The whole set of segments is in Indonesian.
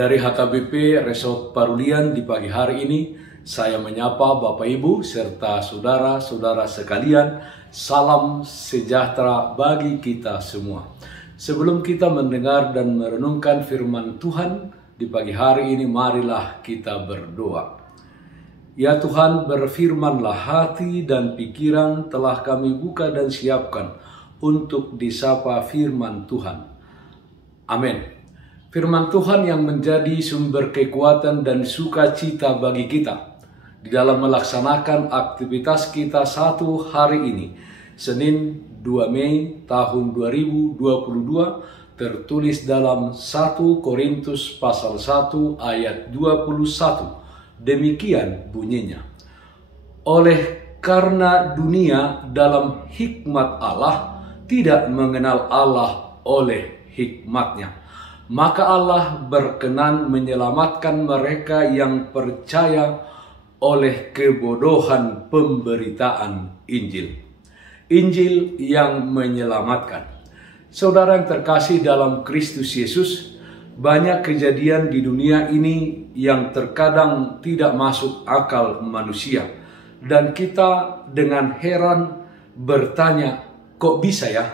Dari HKBP Resort Parulian di pagi hari ini, saya menyapa Bapak Ibu serta saudara-saudara sekalian. Salam sejahtera bagi kita semua. Sebelum kita mendengar dan merenungkan firman Tuhan di pagi hari ini, marilah kita berdoa. Ya Tuhan, berfirmanlah, hati dan pikiran telah kami buka dan siapkan untuk disapa firman Tuhan. Amin. Firman Tuhan yang menjadi sumber kekuatan dan sukacita bagi kita di dalam melaksanakan aktivitas kita satu hari ini, Senin 2 Mei tahun 2022, tertulis dalam 1 Korintus pasal 1 ayat 21. Demikian bunyinya. Oleh karena dunia dalam hikmat Allah tidak mengenal Allah oleh hikmatnya, maka Allah berkenan menyelamatkan mereka yang percaya oleh kebodohan pemberitaan Injil. Injil yang menyelamatkan. Saudara yang terkasih dalam Kristus Yesus, banyak kejadian di dunia ini yang terkadang tidak masuk akal manusia. Dan kita dengan heran bertanya, kok bisa ya?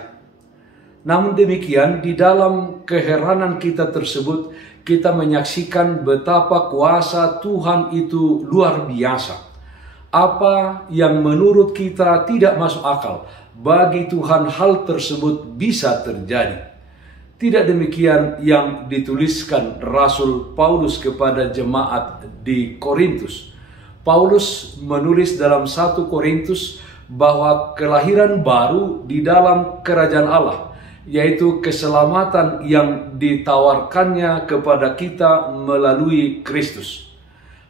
Namun demikian, di dalam keheranan kita tersebut, kita menyaksikan betapa kuasa Tuhan itu luar biasa. Apa yang menurut kita tidak masuk akal, bagi Tuhan hal tersebut bisa terjadi. Tidak demikian yang dituliskan Rasul Paulus kepada jemaat di Korintus. Paulus menulis dalam 1 Korintus bahwa kelahiran baru di dalam kerajaan Allah, yaitu keselamatan yang ditawarkannya kepada kita melalui Kristus.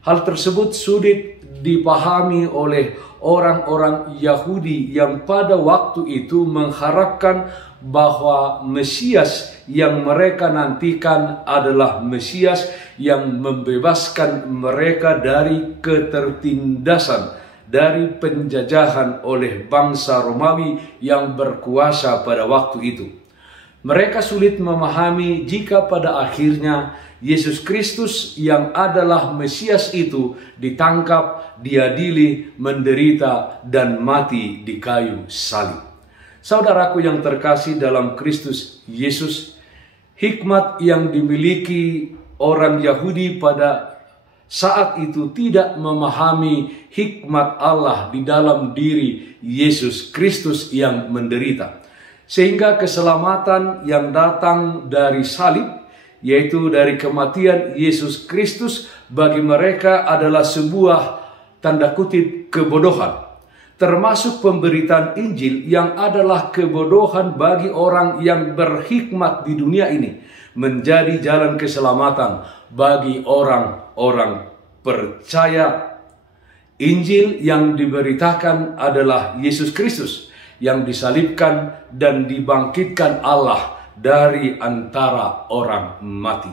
Hal tersebut sulit dipahami oleh orang-orang Yahudi yang pada waktu itu mengharapkan bahwa Mesias yang mereka nantikan adalah Mesias yang membebaskan mereka dari ketertindasan, dari penjajahan oleh bangsa Romawi yang berkuasa pada waktu itu. Mereka sulit memahami jika pada akhirnya Yesus Kristus yang adalah Mesias itu ditangkap, diadili, menderita, dan mati di kayu salib. Saudaraku yang terkasih dalam Kristus Yesus, hikmat yang dimiliki orang Yahudi pada saat itu tidak memahami hikmat Allah di dalam diri Yesus Kristus yang menderita. Sehingga keselamatan yang datang dari salib, yaitu dari kematian Yesus Kristus, bagi mereka adalah sebuah tanda kutip kebodohan. Termasuk pemberitaan Injil yang adalah kebodohan bagi orang yang berhikmat di dunia ini, menjadi jalan keselamatan bagi orang-orang percaya. Injil yang diberitakan adalah Yesus Kristus yang disalibkan dan dibangkitkan Allah dari antara orang mati.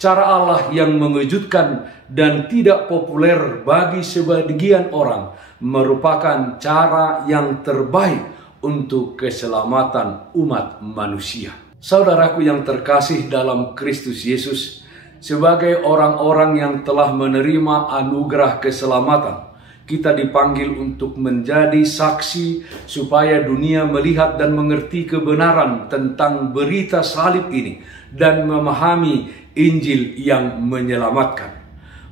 Cara Allah yang mengejutkan dan tidak populer bagi sebagian orang merupakan cara yang terbaik untuk keselamatan umat manusia. Saudaraku yang terkasih dalam Kristus Yesus, sebagai orang-orang yang telah menerima anugerah keselamatan, kita dipanggil untuk menjadi saksi supaya dunia melihat dan mengerti kebenaran tentang berita salib ini dan memahami Injil yang menyelamatkan.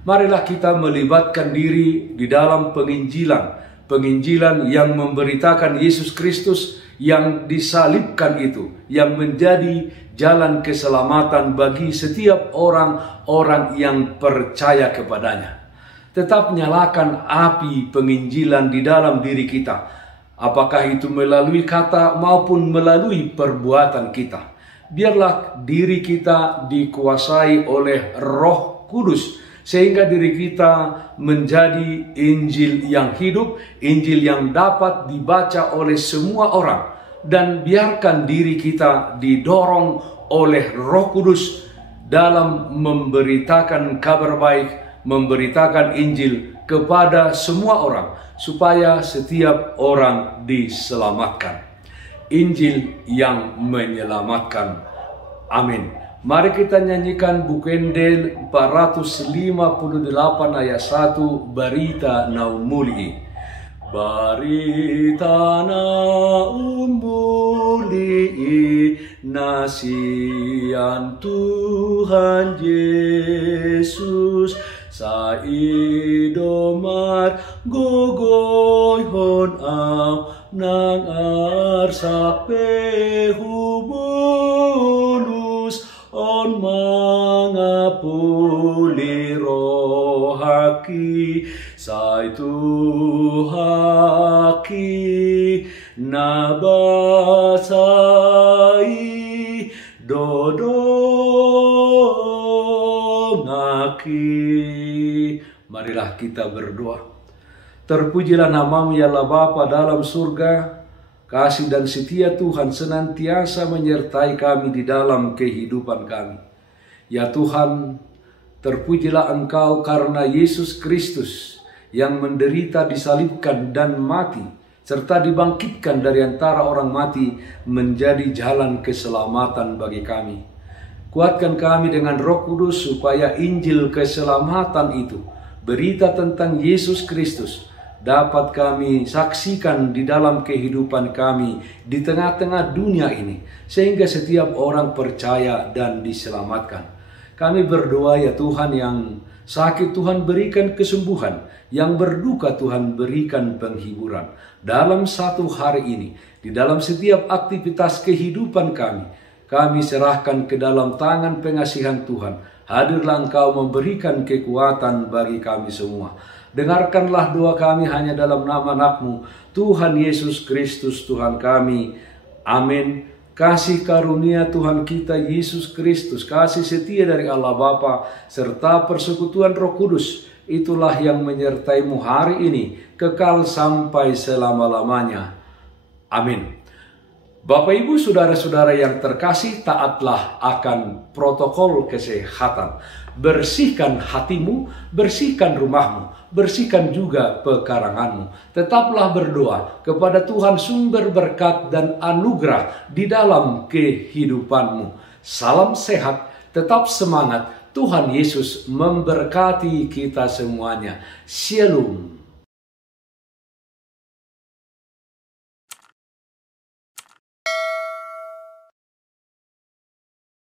Marilah kita melibatkan diri di dalam penginjilan yang memberitakan Yesus Kristus yang disalibkan itu, yang menjadi jalan keselamatan bagi setiap orang-orang yang percaya kepadanya. Tetap nyalakan api penginjilan di dalam diri kita, apakah itu melalui kata maupun melalui perbuatan kita. Biarlah diri kita dikuasai oleh Roh Kudus, sehingga diri kita menjadi Injil yang hidup, Injil yang dapat dibaca oleh semua orang. Dan biarkan diri kita didorong oleh Roh Kudus dalam memberitakan kabar baik, memberitakan Injil kepada semua orang, supaya setiap orang diselamatkan. Injil yang menyelamatkan. Amin. Mari kita nyanyikan Bukendel 458 ayat 1, Barita Naun Muli. Barita Naun Muli, nasian Tuhan Yesus, saidomar gogoy hon au nang arsa pehubulus on mangapuli rohaki sai tuhaki nabasai dodongaki. Marilah kita berdoa. Terpujilah namamu ya Allah Bapa dalam surga. Kasih dan setia Tuhan senantiasa menyertai kami di dalam kehidupan kami. Ya Tuhan, terpujilah Engkau karena Yesus Kristus yang menderita, disalibkan dan mati, serta dibangkitkan dari antara orang mati menjadi jalan keselamatan bagi kami. Kuatkan kami dengan Roh Kudus supaya Injil keselamatan itu, berita tentang Yesus Kristus, dapat kami saksikan di dalam kehidupan kami di tengah-tengah dunia ini, sehingga setiap orang percaya dan diselamatkan. Kami berdoa ya Tuhan, yang sakit Tuhan berikan kesembuhan, yang berduka Tuhan berikan penghiburan. Dalam satu hari ini, di dalam setiap aktivitas kehidupan kami serahkan ke dalam tangan pengasihan Tuhan. Hadirlah Engkau memberikan kekuatan bagi kami semua. Dengarkanlah doa kami hanya dalam nama Anak-Mu, Tuhan Yesus Kristus Tuhan kami. Amin. Kasih karunia Tuhan kita Yesus Kristus, kasih setia dari Allah Bapa, serta persekutuan Roh Kudus, itulah yang menyertaimu hari ini, kekal sampai selama-lamanya. Amin. Bapak, Ibu, saudara-saudara yang terkasih, taatlah akan protokol kesehatan. Bersihkan hatimu, bersihkan rumahmu, bersihkan juga pekaranganmu. Tetaplah berdoa kepada Tuhan sumber berkat dan anugerah di dalam kehidupanmu. Salam sehat, tetap semangat. Tuhan Yesus memberkati kita semuanya. Shalom.